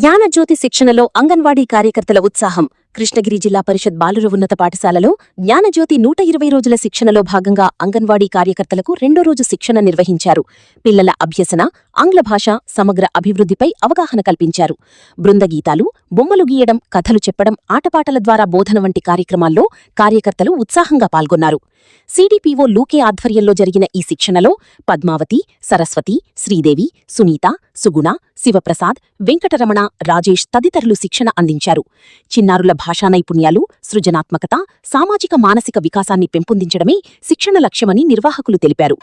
జ్ఞానజ్యోతి శిక్షణలో అంగన్వాడీ కార్యకర్తల ఉత్సాహం. కృష్ణగిరి జిల్లా పరిషత్ బాలుర ఉన్నత పాఠశాలలో జ్ఞానజ్యోతి 120 రోజుల శిక్షణలో భాగంగా అంగన్వాడీ కార్యకర్తలకు రెండో రోజు శిక్షణ నిర్వహించారు. పిల్లల అభ్యసన, ఆంగ్ల భాష, సమగ్ర అభివృద్ధిపై అవగాహన కల్పించారు. బృందగీతాలు, బొమ్మలు గీయడం, కథలు చెప్పడం, ఆటపాటల ద్వారా బోధన వంటి కార్యక్రమాల్లో కార్యకర్తలు ఉత్సాహంగా పాల్గొన్నారు. సిడిపిఓ లూకే ఆధ్వర్యంలో జరిగిన ఈ శిక్షణలో పద్మావతి, సరస్వతి, శ్రీదేవి, సునీత, సుగుణ, శివప్రసాద్, వెంకటరమణ, రాజేష్ తదితరులు శిక్షణ అందించారు. చిన్నారుల భాషా నైపుణ్యాలు, సృజనాత్మకత, సామాజిక మానసిక వికాసాన్ని పెంపొందించడమే శిక్షణ లక్ష్యమని నిర్వాహకులు తెలిపారు.